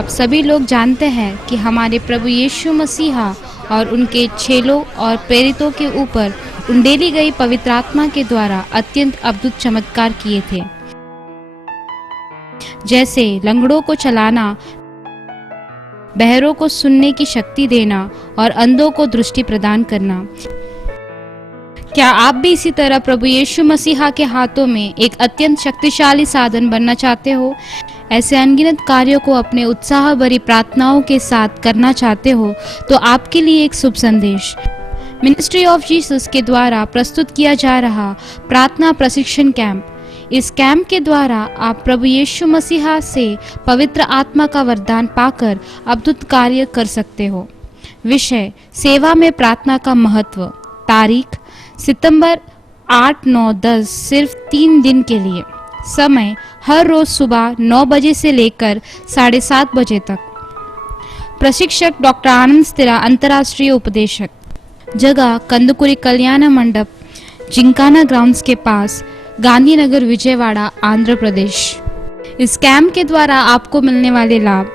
आप सभी लोग जानते हैं कि हमारे प्रभु यीशु मसीहा और उनके चेलों और प्रेरितों के ऊपर उंडेली गई पवित्र आत्मा के द्वारा अत्यंत अद्भुत चमत्कार किए थे, जैसे लंगड़ों को चलाना, बहरों को सुनने की शक्ति देना और अंधों को दृष्टि प्रदान करना। क्या आप भी इसी तरह प्रभु यीशु मसीहा के हाथों में एक अत्यंत शक्तिशाली साधन बनना चाहते हो? ऐसे अनगिनत कार्यों को अपने उत्साह भरी प्रार्थनाओं के साथ करना चाहते हो तो आपके लिए एक शुभ संदेश मिनिस्ट्री ऑफ जीसस के द्वारा प्रस्तुत किया जा रहा प्रार्थना प्रशिक्षण कैंप। इस कैंप के द्वारा आप प्रभु यीशु मसीहा से पवित्र आत्मा का वरदान पाकर अद्भुत कार्य कर सकते हो। विषय: सेवा में प्रार्थना का महत्व। तारीख: सितंबर 8, 9, 10, सिर्फ 3 दिन के लिए। समय: हर रोज सुबह 9 बजे से लेकर 7:30 बजे तक। प्रशिक्षक: डॉक्टर आनंद स्थिरा, अंतर्राष्ट्रीय उपदेशक। जगह: कंदुकुरी कल्याण मंडप, जिंकाना ग्राउंड्स के पास, गांधीनगर, विजयवाड़ा, आंध्र प्रदेश। इस कैंप के द्वारा आपको मिलने वाले लाभ: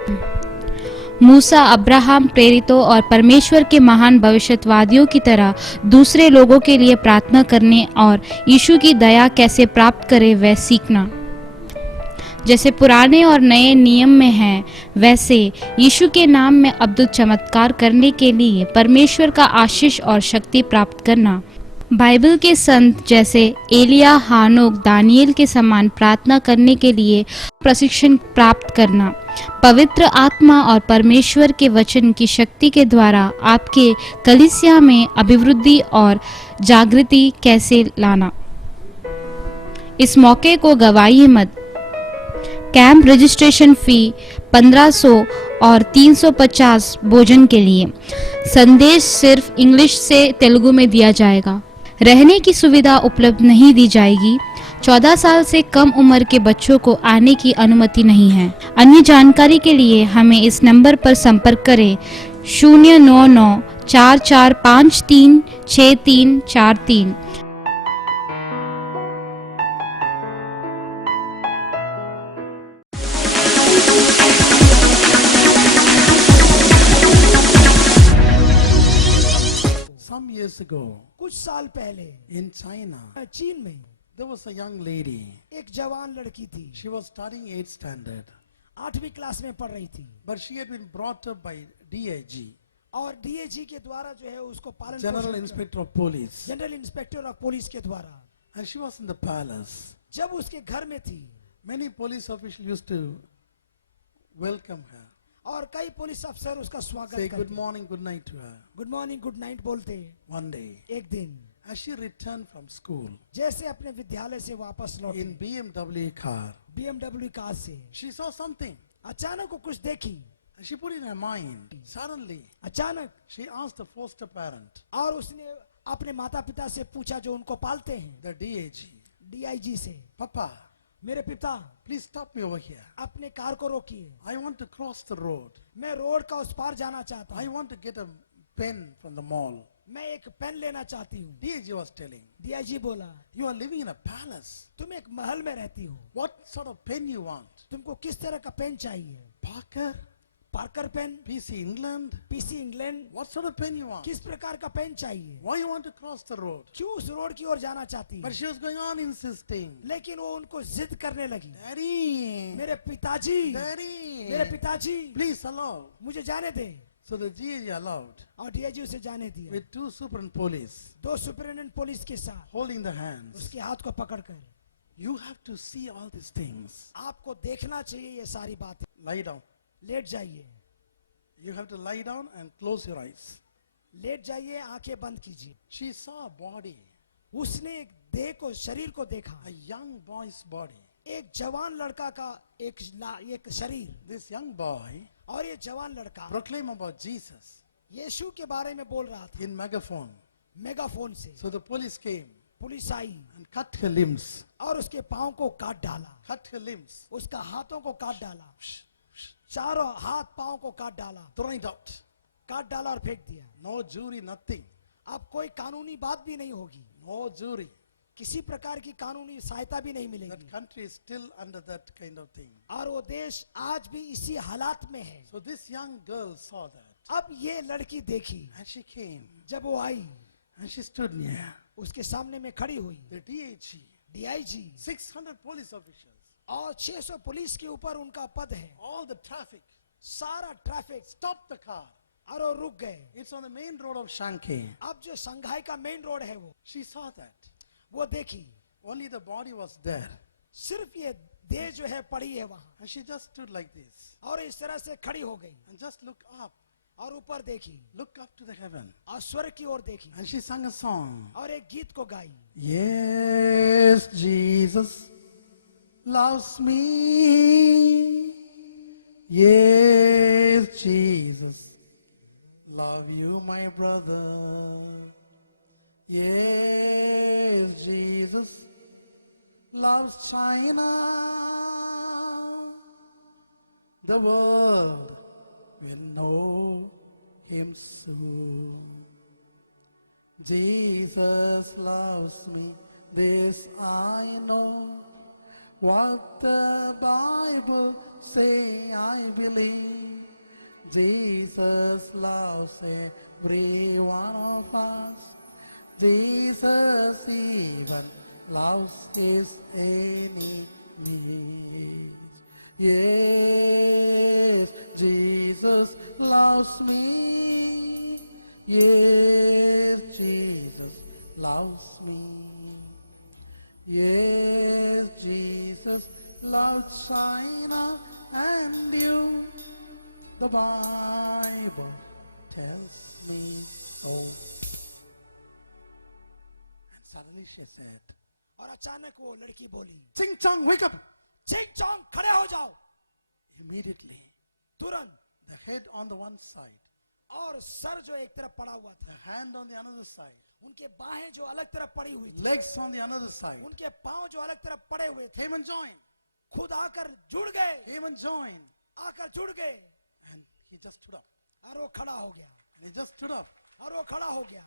मूसा, अब्राहम, प्रेरितों और परमेश्वर के महान भविष्यवादियों की तरह दूसरे लोगों के लिए प्रार्थना करने और यीशु की दया कैसे प्राप्त करें वह सीखना। जैसे पुराने और नए नियम में है, वैसे यीशु के नाम में अद्भुत चमत्कार करने के लिए परमेश्वर का आशीष और शक्ति प्राप्त करना। बाइबल के संत जैसे एलिया, हानोक, दानियल के समान प्रार्थना करने के लिए प्रशिक्षण प्राप्त करना। पवित्र आत्मा और परमेश्वर के वचन की शक्ति के द्वारा आपके कलीसिया में अभिवृद्धि और जागृति कैसे लाना। इस मौके को गवाइए मत। कैंप रजिस्ट्रेशन फी 1500 और 350 भोजन के लिए। संदेश सिर्फ इंग्लिश से तेलुगु में दिया जाएगा। रहने की सुविधा उपलब्ध नहीं दी जाएगी। 14 साल से कम उम्र के बच्चों को आने की अनुमति नहीं है। अन्य जानकारी के लिए हमें इस नंबर पर संपर्क करें 099 4453 6343। Some years ago, कुछ साल पहले in China, चीन में there was a young lady. एक जवान लड़की थी। She was studying 8th standard, 8वीं क्लास में पढ़ रही थी but she had been brought up by DIG, और डीएजी के द्वारा जो है उसको पालन General Inspector of Police, general inspector of police के द्वारा। and she was in the palace. जब उसके घर में थी, Many police officials used to welcome her, और कई पुलिस अफसर उसका स्वागत say good करते। morning, good night to her. Good morning, good night बोलते। One day, एक दिन as she returned from school जैसे अपने विद्यालय से वापस लौटी in BMW car, BMW car से she saw something, अचानक वो कुछ देखी। and she put in her mind. Suddenly, अचानक she asked the foster parent, और उसने अपने माता पिता से पूछा जो उनको पालते हैं, the DIG, डीआईजी से, Papa, मेरे पिता please stop me over here. अपने कार को रोकिए, I want to cross the road. मैं रोड का उस पार जाना चाहता I हूँ, want to get a pen from the mall. मैं एक पेन लेना चाहती हूँ। DIG was telling, डीआईजी बोला, you are living in a palace. तुम एक महल में रहती हो, What sort of pen you want? तुमको किस तरह का पेन चाहिए? Parker? Parker pen, PC England? PC England, What sort of pen you want? किस प्रकार का पेन चाहिए? Why you want to cross the road? क्यों उस रोड की ओर जाना चाहती But है? she was going on insisting. लेकिन वो उनको जिद करने लगी। Daddy, मेरे पिताजी, Daddy, मेरे पिताजी, please allow. मुझे जाने दे। So the DIG allowed और डीआईजी उसे जाने दिया, with 2 super police 2 superintendent police के साथ holding the hands. उसके हाथ को पकड़कर। You have to see all these things. आपको देखना चाहिए ये सारी बातें। Lie down. लेट जाइए, You have to lie down and close your eyes. लेट जाइए, आंखें बंद कीजिए। She saw a body, उसने एक देह को, शरीर को देखा, a young boy's body. एक जवान लड़का का एक शरीर, This young boy और ये जवान लड़का proclaimed about Jesus यीशु के बारे में बोल रहा था in megaphone. मेगाफोन से। So the police came police I and cut her limbs. और उसके पाँव को काट डाला, Cut her limbs. उसका हाथों को काट डाला, चारों हाथ पाँव को काट डाला, Throw it out. काट डाला और फेंक दिया। No jury, nothing. अब कोई कानूनी बात भी नहीं होगी, No jury. किसी प्रकार की कानूनी सहायता भी नहीं That मिलेगी country is still under that kind of thing. और वो देश आज भी इसी हालात में है। So this young girl saw that अब ये लड़की देखी, and she came जब वो आई and she stood near उसके सामने में खड़ी हुई। the DIG, DIG 600 police officials, और 600 पुलिस के ऊपर उनका पद है। all the traffic, सारा ट्रैफिक stopped the car. और वो रुक गए। It's on the main road of Shanghai. अब जो संघाई का मेन रोड है She saw that. वो देखी, Only the body was there. सिर्फ ये देह जो है पड़ी है वहां And she just stood like this और इस तरह से खड़ी हो गई and just looked up, और ऊपर देखी looked up to the heaven. और स्वर्ग की ओर देखी And she sang a song. और एक गीत को गाई। Yes, Jesus loves me. Yes, Jesus, love you, my brother. Yes, Jesus loves China. The world will know him soon. Jesus loves me, this I know. What the Bible say I believe. Jesus loves every one of us. Jesus even loves his enemies. Yes, Jesus loves me. Yes, Jesus loves me. Yes, Jesus loves China and you. The Bible tells me so. And suddenly she said, और अचानक वो लड़की बोली, Ching Chong, wake up! चिंग चोंग खड़े हो जाओ। Immediately, तुरंत the head on the one side, और सर जो एक तरफ पड़ा हुआ था, the hand on the another side, उनके बाहें जो अलग तरफ पड़ी हुई थी, legs on the another side, उनके पांव जो अलग तरफ पड़े हुए थे, came and joined, खुद आकर जुड़ गए, came and joined. आकर जुड़ गए And he just stood up. और वो खड़ा हो गया And he just stood up. और वो खड़ा हो गया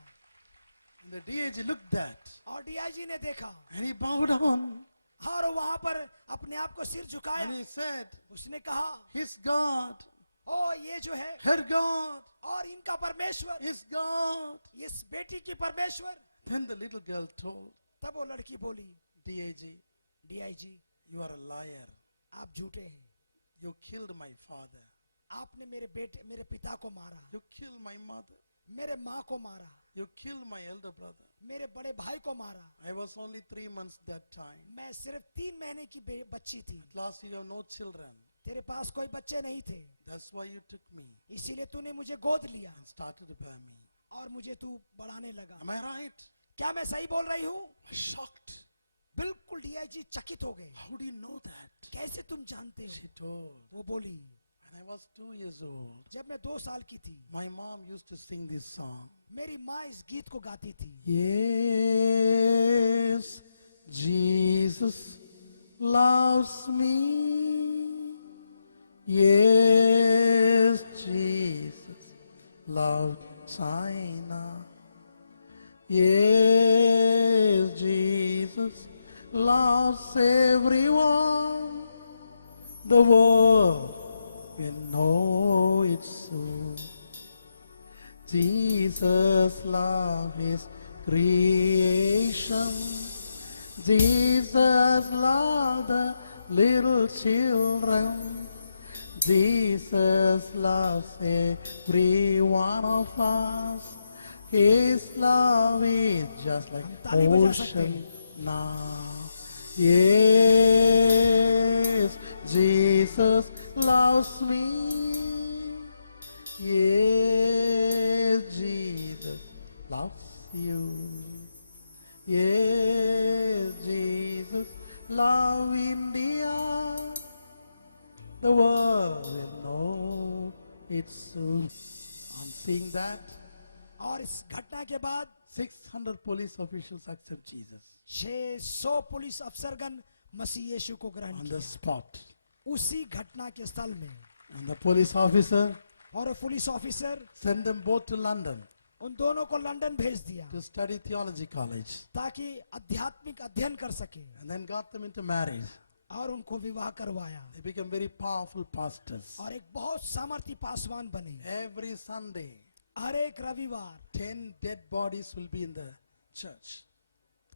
And the DIG looked at और DIG ने देखा and he bowed down और वहां पर अपने आप को सिर झुकाया। and he said, उसने कहा, his God, ओ ये जो है her God, और इनका परमेश्वर, his God. इस बेटी की परमेश्वर। Then the little girl told तब वो लड़की बोली, DIG, DIG you are a liar. आप झूठे हैं, You killed my father. आपने मेरे पिता को मारा, You killed my mother. मेरे माँ को मारा, You killed my elder brother. मेरे बड़े भाई को मारा। I was only 3 months that time. मैं सिर्फ 3 महीने की बच्ची थी, At last you have no children. तेरे पास कोई बच्चे नहीं थे, That's why you took me इसीलिए तूने मुझे गोद लिया and started to bear me. और मुझे तू बढ़ाने लगा। Am I right? क्या मैं सही बोल रही हूँ? Shocked. बिल्कुल DIG चकित हो गए। How do you know that? कैसे तुम जानते हो? She told. वो बोली, When I was 2 years old, जब मैं 2 साल की थी, my mom used to sing this song. मेरी माँ इस गीत को गाती थी। Yes, Jesus loves me. Yes, Jesus loves China. Yes, Jesus loves everyone. The world will know it soon. Jesus loves his creation. Jesus loves the little children. Jesus loves every one of us. His love is just like ताली बजा सकते ocean हैं। now. Yes, Jesus loves me. Yes, Jesus loves you. Yes, Jesus love India. The world will know it soon. On seeing that, और इस घटना के बाद 600 police officials accept Jesus 600 police अफसरगण मसीह यीशु को ग्रहण on किया the spot. उसी घटना के स्थल में। And the police officer और वो police officer sent them both to London. उन दोनों को लंदन भेज दिया to study theology college. ताकि आध्यात्मिक अध्ययन कर सके And then got them into marriage. और उनको विवाह करवाया They became very powerful pastors. और एक बहुत सामर्थी पासवान बने। Every Sunday, हर एक रविवार 10 dead bodies will be in the church.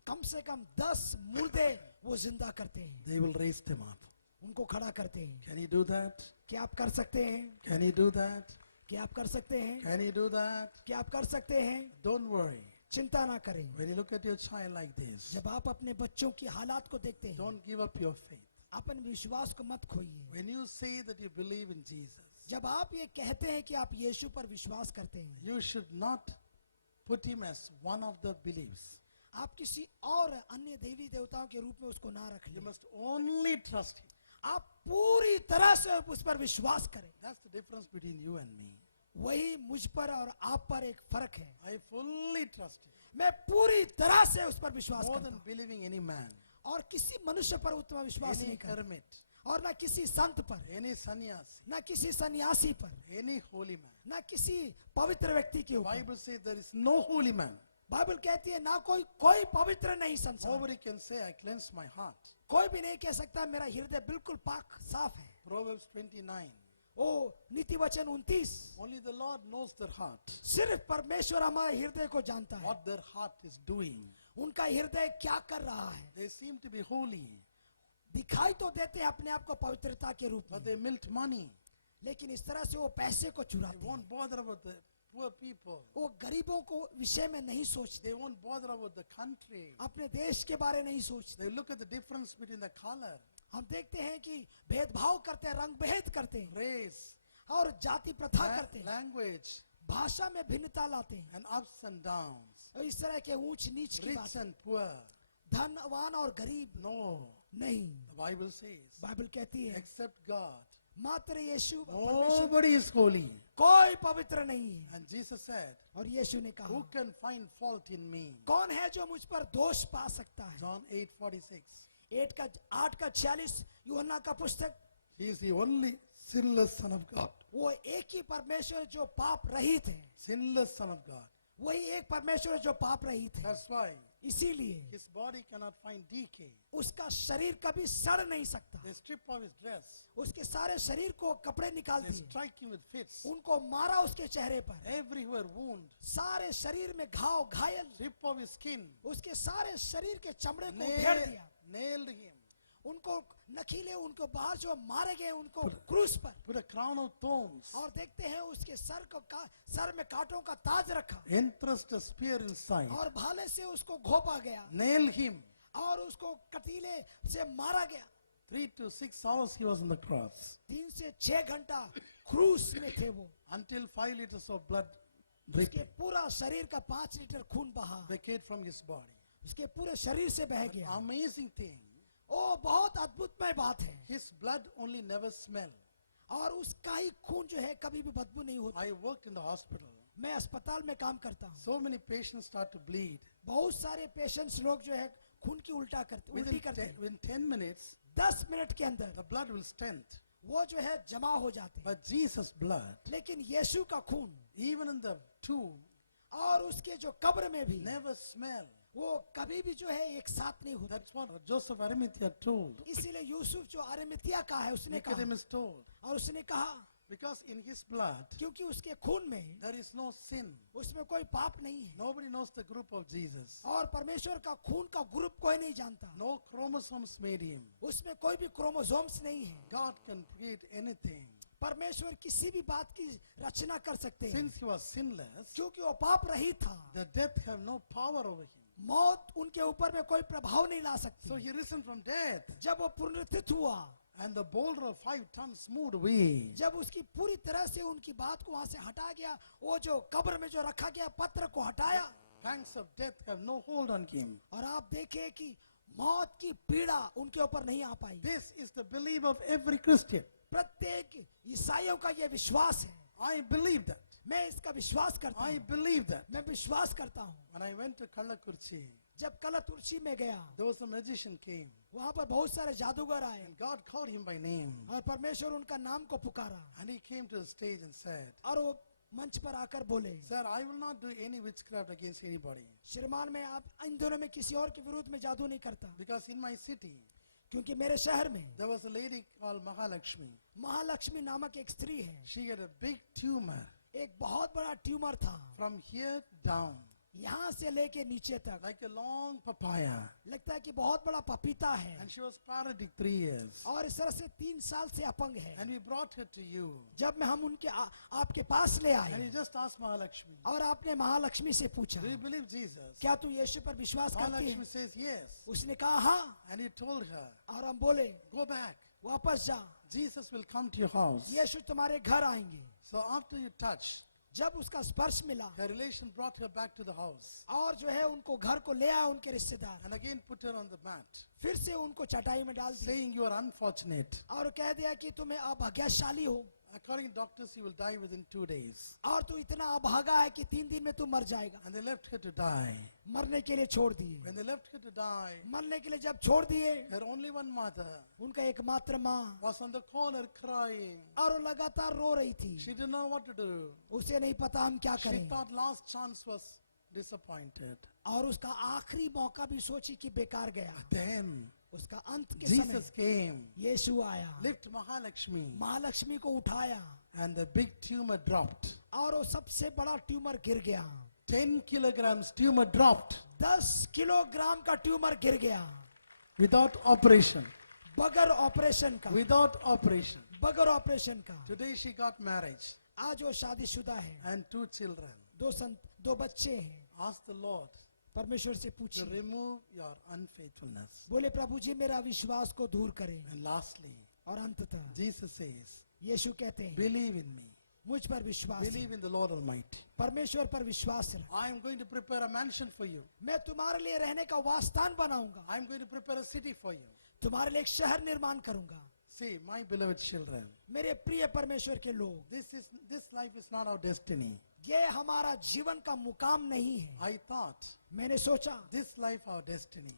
कम से कम 10 मुर्दे वो जिंदा करते हैं, They will raise them up. उनको खड़ा करते हैं। Can you do that? क्या आप कर सकते हैं? Can you do that? क्या आप कर सकते हैं? Can you do that? क्या आप कर सकते हैं? Don't worry. चिंता ना करें। When you look at your child like this, जब आप अपने बच्चों की हालात को देखते हैं, don't give up your faith. अपन विश्वास को मत खोइए। When you say that you believe in Jesus, जब आप ये कहते हैं कि आप यीशु पर विश्वास करते हैं, you should not put him as one of the beliefs. आप किसी और अन्य देवी देवताओं के रूप में उसको ना रख You लें। must only trust him. आप पूरी तरह से उस पर विश्वास करें। That's the difference between you and me. वही मुझ पर और आप पर एक फर्क है। I fully trust him. मैं पूरी तरह से उस पर विश्वास More करता than हूं believing any man, और किसी मनुष्य पर उतना विश्वास any नहीं करता hermit, और ना किसी संत पर, any sannyasi, ना किसी सन्यासी पर, any holy man. ना किसी पवित्र व्यक्ति के ऊपर। Bible says there is no holy man. Bible कहती है ना कोई पवित्र नहीं संसार। Nobody can say I cleanse my heart. कोई भी नहीं कह सकता मेरा हृदय बिल्कुल पाक साफ है। Proverbs 29. ओ नीति वचन 29। Only the Lord knows their heart, सिर्फ परमेश्वर हमारे हृदय को जानता है, what their heart is doing. उनका हृदय क्या कर रहा है। They seem to be holy, दिखाई तो देते हैं अपने आप को पवित्रता के रूप but में, they milk money. लेकिन इस तरह से वो पैसे को They चुराते हैं। won't bother about the poor people. वो गरीबों को विषय में नहीं सोचते, They won't bother about the country. अपने देश के बारे नहीं सोचते। They look at the difference between the color, हम देखते हैं कि भेदभाव करते हैं, रंग भेद करते हैं race, और जाति प्रथा करते हैं, language, भाषा में भिन्नता लाते हैं and ups and downs, और इस तरह के ऊंच नीच की rich बात, and poor. धनवान और गरीब No, नहीं। the Bible says, बाइबल कहती है except God, मात्र यीशु परमेश्वर, nobody is holy. कोई पवित्र नहीं है। And Jesus said, और यीशु ने कहा who can find fault in me? कौन है जो मुझ पर दोष पा सकता है। John 8:46. 8:46 यूहन्ना का पुस्तक। He is the only sinless Son of God. वो एक ही परमेश्वर जो पाप रहित है, Sinless Son of God. वही एक परमेश्वर जो पाप रहित है। That's why इसीलिए his body cannot find decay. उसका शरीर कभी सड़ नहीं सकता। They strip off his dress. उसके सारे शरीर को कपड़े निकाल They दिए, strike him with fits. उनको मारा उसके चेहरे पर, Everywhere wound. सारे शरीर में घाव घायल, Strip off his skin. उसके सारे शरीर के चमड़े को उधेड़ दिया, Nailed him. उनको नखीले, उनको बाहर जो मारे गए उनको क्रूस पर, Put a crown of thorns. और देखते हैं उसके सर में कांटों का ताज रखा Entrust a spear inside. और भाले से उसको घोंपा गया Nail him. और उसको कटीले से मारा गया। 3 to 6 hours he was on the cross. 3 से 6 घंटा क्रूस में थे वो। Until 5 liters of blood उसके dripped पूरा शरीर का 5 लीटर खून बहा, vacate from his body. उसके पूरे शरीर से बह गया। Amazing thing. ओ बहुत अद्भुतमय बात है। His blood only never smell. और उसका ही खून जो है कभी भी बदबू नहीं होता। I worked in the hospital. मैं अस्पताल में काम करता हूँ, So many patients start to bleed. बहुत सारे पेशेंट्स लोग जो है खून की उल्टी करते हैं। Within 10 minutes, 10 मिनट के अंदर the blood will stand. वो जो है जमा हो जाते हैं। But Jesus' blood, लेकिन यीशु का खून even in the tomb, और उसके जो कब्र में भी never smell. वो कभी भी जो है एक साथ नहीं होता। That's what Joseph Arimathea told. इसीलिए यूसुफ जो अरिमतिया का है उसने कहा, Nicodemus told. और उसने कहा Because in his blood, क्योंकि उसके खून में there is no sin. उसमें कोई पाप नहीं है Nobody knows the group of Jesus. और परमेश्वर का खून का ग्रुप कोई नहीं जानता। No chromosomes made him. उसमें कोई भी क्रोमोसोम्स नहीं है। God can create anything. परमेश्वर किसी भी बात की रचना कर सकते हैं Since he was sinless, क्योंकि वो पाप रहित था। the death have no power over him. मौत उनके ऊपर में कोई प्रभाव नहीं ला सकती। So he risen from death. जब वो पुनरुत्थित हुआ, And the boulder of 5 tons moved away. जब उसकी पूरी तरह से उनकी बात को वहां से हटा गया, वो जो कब्र में जो रखा गया पत्र को हटाया, Pangs of death have no hold on him. और आप देखें कि मौत की पीड़ा उनके ऊपर नहीं आ पाई। This is the belief of every Christian. प्रत्येक ईसाइयों का ये विश्वास है। I believe that. मैं इसका विश्वास करता I हूँ, believe that. मैं विश्वास करता हूँ। When I went to Kallakurchi, जब कलतुर्सी में गया, there was a magician came. वहां पर बहुत सारे जादूगर आए And God called him by name. और परमेश्वर उनका नाम को पुकारा And he came to the stage and said, और वो मंच पर आकर बोले, Sir, I will not do any witchcraft against anybody. श्रीमान मैं आप इन दोनों में किसी और के विरुद्ध में जादू नहीं करता, Because in my city, क्योंकि मेरे शहर में there was a lady called Mahalakshmi. Mahalakshmi नामक एक स्त्री है, She had a big tumor एक बहुत बड़ा ट्यूमर था, from here down, यहाँ से लेके नीचे तक, like a long papaya. लगता है कि बहुत बड़ा पपीता है, And she was paralytic 3 years. और इस तरह से 3 साल से अपंग है। And we brought her to you. जब मैं हम उनके आपके पास ले And आए you just asked Mahalakshmi, और आपने महालक्ष्मी से पूछा, do you believe Jesus? क्या तू यीशु पर विश्वास करती Mahalakshmi है? says yes. उसने कहा हाँ, And you told her, और हम बोले go back. वापस जा, Jesus will come to your house. यीशु तुम्हारे घर आएंगे। So after you touch, जब उसका स्पर्श मिला her relation brought her back to the house. और जो है उनको घर को ले आया उनके रिश्तेदार, And again put her on the mat. फिर से उनको चटाई में डाल दिया Saying you are unfortunate. और कह दिया कि तुम्हें अभाग्यशाली हो According to doctors, you will die within 2 days. और तू इतना अभागा है कि 3 दिन में तू मर जाएगा। And they left her to die. मरने के लिए छोड़ दिए। When they left her to die, मरने के लिए जब छोड़ दिए, her only one mother उनका एकमात्र माँ was on the corner crying. और वो लगातार रो रही थी। She didn't know what to do. उसे नहीं पता हम क्या She करें, thought last chance was disappointed. और उसका आखिरी मौका भी सोची कि बेकार गया। Then उसका अंत के समय Jesus came, यीशु आया, lift Mahalakshmi, महालक्ष्मी को उठाया and the big tumor dropped. और वो सबसे बड़ा ट्यूमर गिर गया। 10 kilograms tumor dropped 10 किलोग्राम का ट्यूमर गिर गया, without operation. बगैर ऑपरेशन का, Without operation. बगैर ऑपरेशन का। Today she got marriage आज वो शादीशुदा है, and 2 children. 2 बच्चे हैं। Ask the Lord परमेश्वर से to पूछिए, remove your unfaithfulness. बोले प्रभु जी मेरा विश्वास को दूर करें। And लastly, और अंततः Jesus says, यीशु कहते हैं, believe in me. मुझ पर विश्वास Believe रख, in the Lord Almighty. परमेश्वर पर विश्वास रख। I am going to prepare a mansion for you. मैं तुम्हारे लिए रहने का वासस्थान बनाऊंगा, I am going to prepare a city for you. तुम्हारे लिए एक शहर निर्माण करूंगा। See, my beloved children, मेरे प्रिय परमेश्वर के लोग, this life is not our destiny. ये हमारा जीवन का मुकाम नहीं है। I thought मैंने सोचा this life our destiny.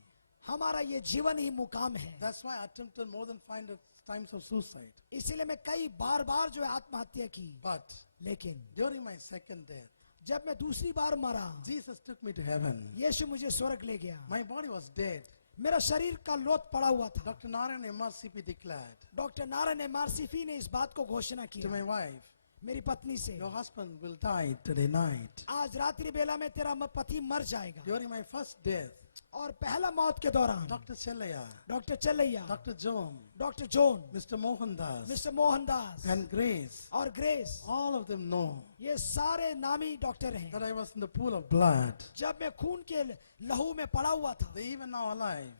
हमारा ये जीवन ही मुकाम है, That's why I attempted more than 500 times of suicide. इसीलिए मैं कई बार जो है आत्महत्या की। But लेकिन during my second death, जब मैं दूसरी बार मरा, Jesus took me to heaven. यीशु मुझे स्वर्ग ले गया। My body was dead. मेरा शरीर का लोथ पड़ा हुआ था। Dr. Narayan MRCP declared doctor Narayan MRCP ने इस बात को घोषणा to की my wife, मेरी पत्नी से, your husband will die today night. आज रात्रि बेला में तेरा पति मर जाएगा। During my first death, और पहला मौत के दौरान Dr. Chelaya, डॉक्टर चलैया, Dr. John, doctor John, Mr. Mohandas, mister Mohandas and Grace, और grace, all of them know ये सारे नामी डॉक्टर हैं। that I was in the pool of blood. जब मैं खून के लहू में पड़ा हुआ था, They even now alive.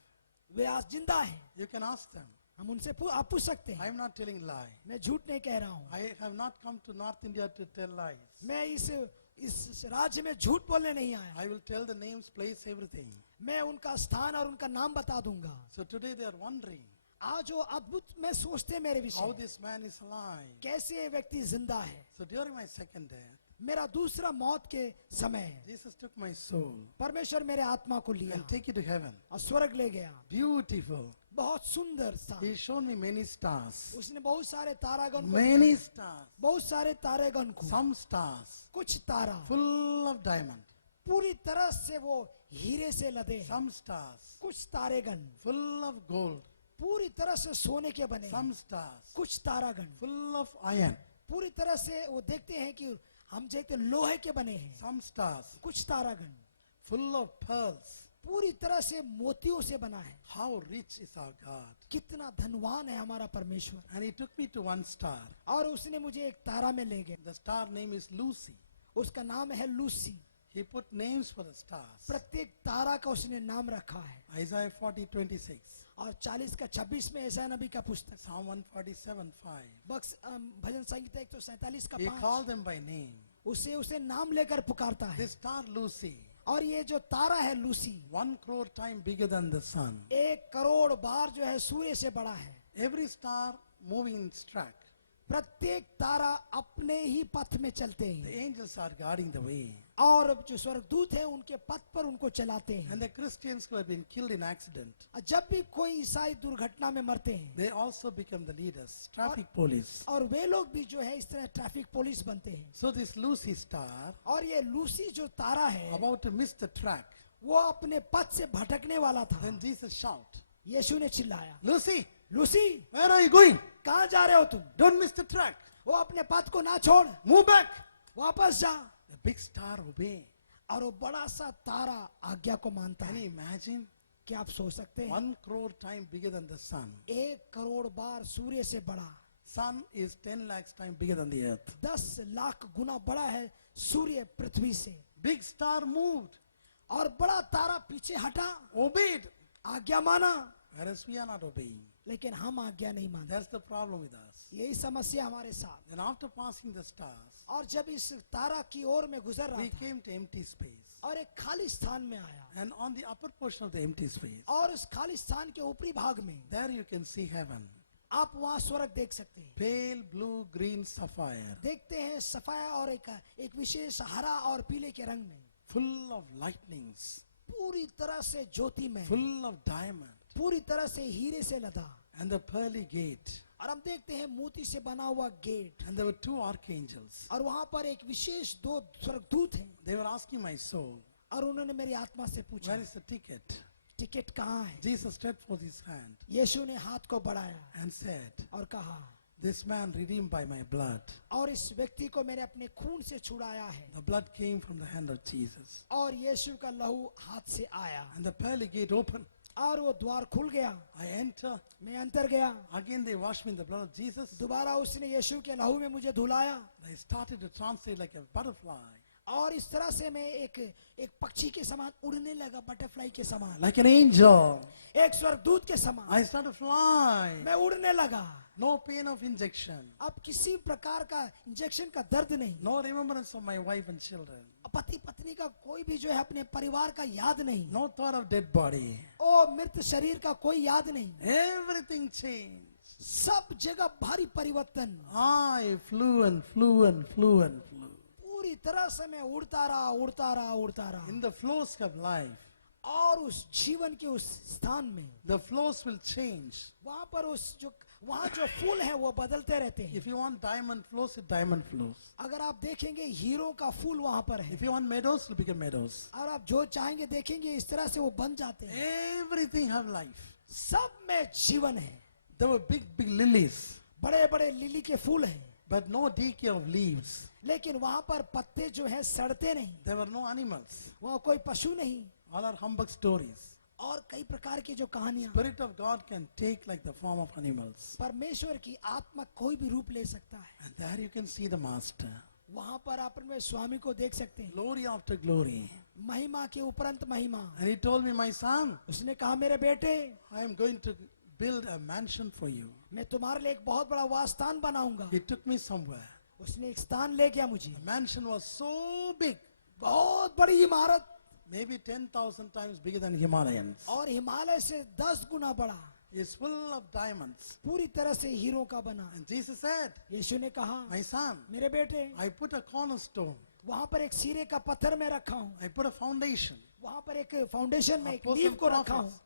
वे आज जिंदा हैं। You can ask them. हम उनसे आप पूछ सकते I हैं, am not telling lie. मैं झूठ नहीं कह रहा हूँ। I have not come to North India to tell lies. मैं इस राज्य में झूठ बोलने नहीं आया। I will tell the names, place, everything. मैं उनका स्थान और उनका नाम बता दूंगा। So today they are wondering आज वो अद्भुत में सोचते मेरे how विषय, this man is alive. कैसे ये व्यक्ति जिंदा है। So during my second death, मेरा दूसरा मौत के समय Jesus took my soul परमेश्वर मेरे आत्मा को लिया and take it to heaven. और स्वर्ग ले गया। Beautiful. बहुत सुंदर था। He showed me many stars. उसने बहुत सारे तारागण को, Many stars. बहुत सारे तारेगण को, Some stars कुछ तारा full of diamond. पूरी तरह से वो हीरे से लदे हैं, Some stars कुछ तारेगण full of gold. पूरी तरह से सोने के बने हैं, Some stars कुछ तारागण full of iron. पूरी तरह से वो देखते हैं कि हम देखते लोहे के बने हैं। Some stars कुछ तारागण full of pearls. पूरी तरह से मोतियों से बना है। How rich is our God. कितना धनवान है हमारा परमेश्वर। And he took me to one star. और उसने मुझे एक तारा में ले गए, The star name is Lucy. उसका नाम है Lucy. He put names for the stars. प्रत्येक तारा का उसने नाम रखा है। Isaiah 40:26. और 40 का 26 में ऐसा नबी का पुस्तक, Psalm 147:5. भजन संगीता 147 का He 5, called them by name. उसे नाम लेकर पुकारता है। This star Lucy, और ये जो तारा है Lucy, 1 crore times bigger than the sun. 1 crore बार जो है सूर्य से बड़ा है। Every star moving in its track. प्रत्येक तारा अपने ही पथ में चलते The हैं angels are guarding the way. और जो स्वर्गदूत हैं उनके पथ पर उनको चलाते हैं। And the Christians who have been killed in accident, जब भी कोई ईसाई दुर्घटना में मरते हैं they also become the leaders, traffic police. और वे लोग भी जो है इस तरह ट्रैफिक पुलिस बनते हैं। So this Lucy star, और ये लूसी जो तारा है about to miss the track, वो अपने पथ से भटकने वाला था। then Jesus shout, यीशु ने चिल्लाया, Lucy, Lucy where are you going? कहाँ जा रहे हो तुम? Don't miss the track. वो अपने पथ को ना छोड़, Move back. वापस जा। The big star obey. और वो बड़ा सा तारा आज्ञा को मानता Can है। you imagine? क्या आप सोच सकते हैं? 1 crore times bigger than the sun. 1 crore बार सूर्य से बड़ा, Sun is 10 lakhs times bigger than the earth. 10 lakh गुना बड़ा है सूर्य पृथ्वी से। Big star moved, और बड़ा तारा पीछे हटा, obeyed, आज्ञा माना, whereas we are not obeying. लेकिन हम आज्ञा नहीं मानते। That's the problem with us. यही समस्या हमारे साथ। Then after passing the stars, और जब इस तारा की ओर में गुजर रहा we था came to empty space. और एक खाली स्थान में आया, And on the upper portion of the empty space, और उस खाली स्थान के ऊपरी भाग में there you can see heaven. आप वहाँ स्वर्ग देख सकते हैं। Pale blue, green sapphire, देखते हैं सफाया और एक विशेष हरा और पीले के रंग में, full of lightnings, पूरी तरह से ज्योति में, full of diamond, पूरी तरह से हीरे से लदा। and the pearly gate. और हम देखते हैं मोती से बना हुआ gate, And there were 2 archangels. और वहां पर एक विशेष 2 स्वर्गदूत हैं। They were asking my soul, और उन्होंने मेरी आत्मा से पूछा, where is the ticket? Ticket कहाँ है? Jesus stretched forth his hand यीशु ने हाथ को बढ़ाया and said, और कहा, this man redeemed by my blood. और इस व्यक्ति को मैंने अपने खून से छुड़ाया है। The blood came from the hand of Jesus. और यीशु का लहू हाथ से आया And the pearly gate opened. और वो द्वार खुल गया। I enter. मैं अंदर गया। Again they washed me in the blood of Jesus. दोबारा उसने यीशु के लहू में मुझे धुलाया I started to translate like a butterfly, और इस तरह से मैं एक पक्षी के समान उड़ने लगा, बटरफ्लाई के समान, like an angel. एक स्वर्गदूत के समान I started to fly. मैं उड़ने लगा। No pain of injection. अब किसी प्रकार का इंजेक्शन का दर्द नहीं, No remembrance of my wife and children. पति पत्नी का कोई भी जो है अपने परिवार का याद नहीं, No thought of dead body. ओ मृत शरीर का कोई याद नहीं। Everything changed. सब जगह भारी परिवर्तन। I flew and flew and flew and flew. पूरी तरह से मैं उड़ता रहा, उड़ता रहा, उड़ता रहा। In the flows of life, और उस जीवन के उस स्थान में the flows will change. वहां पर वहां जो फूल है वो बदलते रहते हैं। If you want diamond flows, it diamond flows. अगर आप देखेंगे हीरो का फूल वहां पर है, If you want meadows, it'll become meadows. और आप जो चाहेंगे देखेंगे इस तरह से वो बन जाते हैं। Everything have life. सब में जीवन है। There were big, big lilies, बड़े बड़े लिली के फूल हैं, but no decay of leaves. लेकिन वहां पर पत्ते जो है सड़ते नहीं, There were no animals. वहाँ कोई पशु नहीं, All are humbug stories. और कई प्रकार की जो कहानियां। Spirit of God can take like the form of animals. परमेश्वर की आत्मा कोई भी रूप ले सकता है। And there you can see the master. वहां पर आप अपने स्वामी को देख सकते हैं, Glory after glory. महिमा के उपरंत महिमा। And he told me, my son, उसने कहा, मेरे बेटे, I am going to build a mansion for you. मैं तुम्हारे लिए एक बहुत बड़ा वासस्थान बनाऊंगा। He took me somewhere. उसने एक स्थान ले गया मुझे, The mansion was so big, बहुत बड़ी इमारत, maybe 10,000 times bigger than Himalayans. और हिमालय से 10 गुना बड़ा, It's full of diamonds. पूरी तरह से हीरो का बना। And Jesus said, यीशु ने कहा, my son, मेरे बेटे, I put a cornerstone. वहां पर एक सिरे का पत्थर में रखा हूँ, I put a foundation. वहां पर एक फाउंडेशन में एक Apostles नींव and को रखा हूँ। prophets.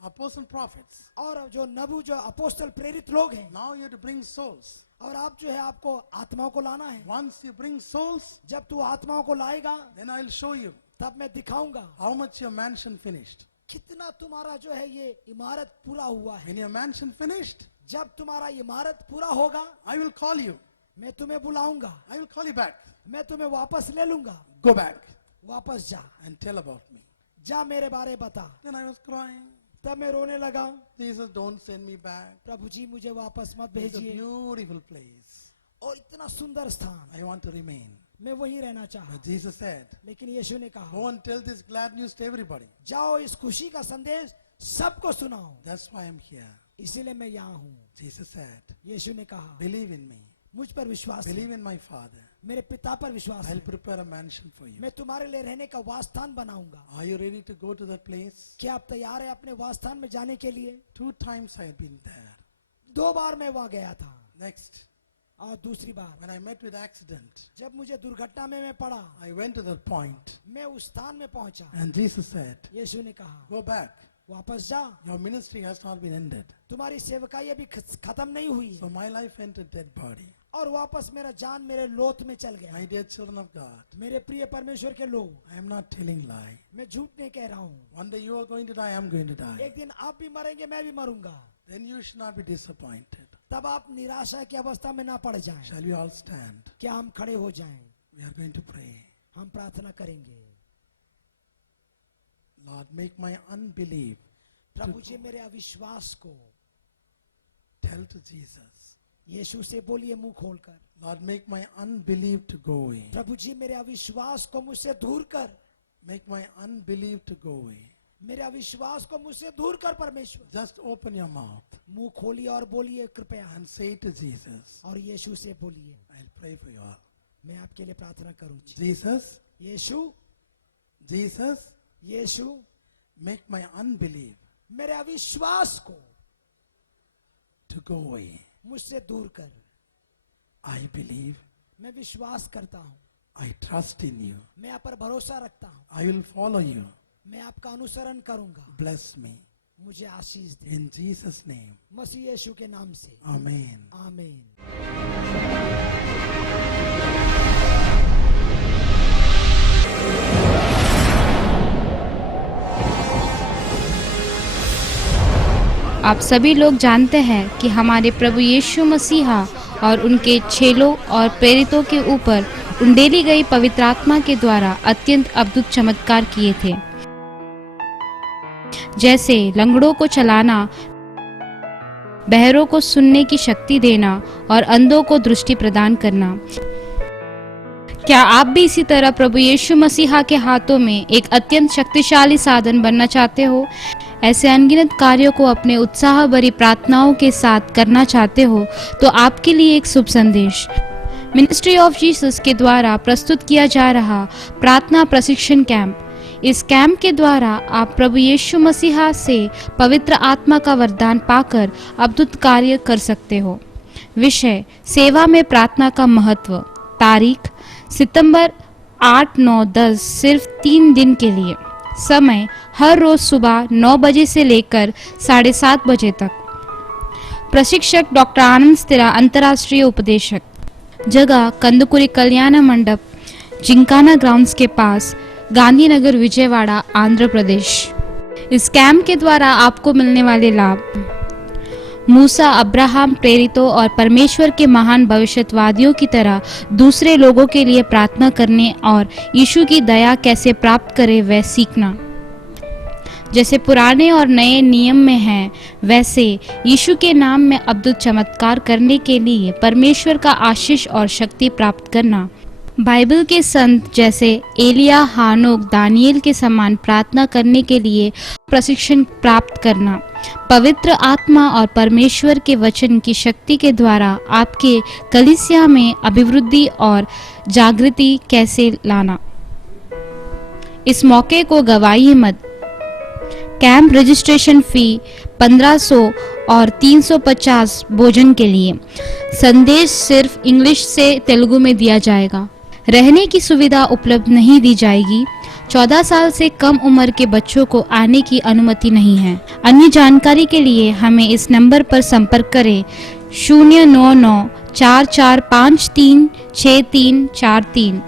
Apostles and prophets. और जो नबू जो अपोस्तल प्रेरित लोग हैं, Now you have to bring souls. और आप जो है आपको आत्माओं को लाना है। Once you bring souls, जब तू आत्माओं को लाएगा then I'll show you तब मैं दिखाऊंगा how much your mansion finished. कितना तुम्हारा जो है ये इमारत पूरा हुआ है। When your mansion finished, जब तुम्हारा इमारत पूरा होगा, I will call you. मैं तुम्हें बुलाऊंगा, I will call you back. मैं तुम्हें वापस ले लूंगा। Go back वापस जा, and tell about me. जा मेरे बारे बता। Then I was crying. तब मैं रोने लगा, Jesus, don't send me back. प्रभु जी मुझे वापस मत It's a भेजिए। beautiful place. और इतना सुंदर स्थान, I want to remain. मैं वहीं रहना चाहा। But Jesus said, लेकिन यीशु ने कहा, go and tell this glad news to everybody. जाओ इस खुशी का संदेश सबको सुनाओ। That's why I'm here. इसीलिए मैं यहाँ हूँ। Jesus said, यीशु ने कहा, believe in me. मुझ पर विश्वास Believe है, in my Father. मेरे पिता पर विश्वास I'll है, prepare a mansion for you. मैं तुम्हारे लिए रहने का वासस्थान बनाऊंगा। Are you ready to go to that place? क्या आप तैयार हैं अपने वासस्थान में जाने के लिए? 2 times I had been there. 2 बार मैं वहां गया था। Next, और दूसरी बात, when I met with accident, जब मुझे दुर्घटना में मैं पड़ा, I went to that point मैं उस स्थान में पहुंचा, and Jesus said, यीशु ने कहा, go back. वापस जा, Your ministry has not been ended. तुम्हारी सेवकाई अभी खत्म नहीं हुई। So my life entered dead body. और वापस मेरा जान मेरे लोथ में चल गया। My dear children of God, मेरे प्रिय परमेश्वर के लोग, I am not telling lie. मैं झूठ नहीं कह रहा हूँ। One day you are going to die, I am going to die. एक दिन आप भी मरेंगे, मैं भी मरूंगा। Then you should not be disappointed. तब आप निराशा की अवस्था में ना पड़ जाएं। Shall we all stand? क्या हम खड़े हो जाएं? We are going to pray. हम प्रार्थना करेंगे। Lord, make my unbelief प्रभु जी मेरे अविश्वास को tell to Jesus. यीशु से बोलिए मुंह खोलकर, Lord, make my unbelief to go away. प्रभु जी मेरे अविश्वास को मुझसे दूर कर। Make my unbelief to go away. मेरे अविश्वास को मुझसे दूर कर परमेश्वर। Just open your mouth मुंह खोलिए और बोलिए कृपया, and say to Jesus, और यीशु से बोलिए। I'll pray for you all. मैं आपके लिए प्रार्थना करूँ। Jesus, Yeshu, Jesus, Yeshu make my unbelief मेरे अविश्वास को to go away. मुझसे दूर कर। I believe, मैं विश्वास करता हूँ, I trust in you. मैं आप पर भरोसा रखता हूँ, I will follow you. मैं आपका अनुसरण करूंगा। Bless me. मुझे आशीष दे, In Jesus' name. मसीह यीशु के नाम से, Amen. आमीन। आप सभी लोग जानते हैं कि हमारे प्रभु यीशु मसीहा और उनके चेलों और प्रेरितों के ऊपर उंडेली गई पवित्र आत्मा के द्वारा अत्यंत अद्भुत चमत्कार किए थे, जैसे लंगड़ों को चलाना, बहरों को सुनने की शक्ति देना और अंधों को दृष्टि प्रदान करना। क्या आप भी इसी तरह प्रभु यीशु मसीहा के हाथों में एक अत्यंत शक्तिशाली साधन बनना चाहते हो? ऐसे अनगिनत कार्यों को अपने उत्साह भरी प्रार्थनाओं के साथ करना चाहते हो तो आपके लिए एक शुभ संदेश मिनिस्ट्री ऑफ जीसस के द्वारा प्रस्तुत किया जा रहा प्रार्थना प्रशिक्षण कैंप। इस कैंप के द्वारा आप प्रभु यीशु मसीहा से पवित्र आत्मा का वरदान पाकर अद्भुत कार्य कर सकते हो। विषय, सेवा में प्रार्थना का महत्व। तारीख सितंबर 8, 9, 10, सिर्फ 3 दिन के लिए। समय हर रोज सुबह 9 बजे से लेकर 7:30 बजे तक। प्रशिक्षक डॉक्टर आनंद स्थिरा, अंतर्राष्ट्रीय उपदेशक। जगह कंदकुरी कल्याण मंडप, जिंकाना ग्राउंड्स के पास, गांधीनगर, विजयवाड़ा, आंध्र प्रदेश। इस कैंप के द्वारा आपको मिलने वाले लाभ: मूसा, अब्राहम, प्रेरितों और परमेश्वर के महान भविष्यवादियों की तरह दूसरे लोगों के लिए प्रार्थना करने और यीशु की दया कैसे प्राप्त करें वह सीखना। जैसे पुराने और नए नियम में है, वैसे यीशु के नाम में अद्भुत चमत्कार करने के लिए परमेश्वर का आशीष और शक्ति प्राप्त करना। बाइबल के संत जैसे एलिया, हानोक, दानियल के समान प्रार्थना करने के लिए प्रशिक्षण प्राप्त करना। पवित्र आत्मा और परमेश्वर के वचन की शक्ति के द्वारा आपके कलीसिया में अभिवृद्धि और जागृति कैसे लाना। इस मौके को गवाइए मत। कैंप रजिस्ट्रेशन फी 1500 और 350 भोजन के लिए। संदेश सिर्फ इंग्लिश से तेलुगु में दिया जाएगा। रहने की सुविधा उपलब्ध नहीं दी जाएगी। 14 साल से कम उम्र के बच्चों को आने की अनुमति नहीं है। अन्य जानकारी के लिए हमें इस नंबर पर संपर्क करें 099 4453 6343।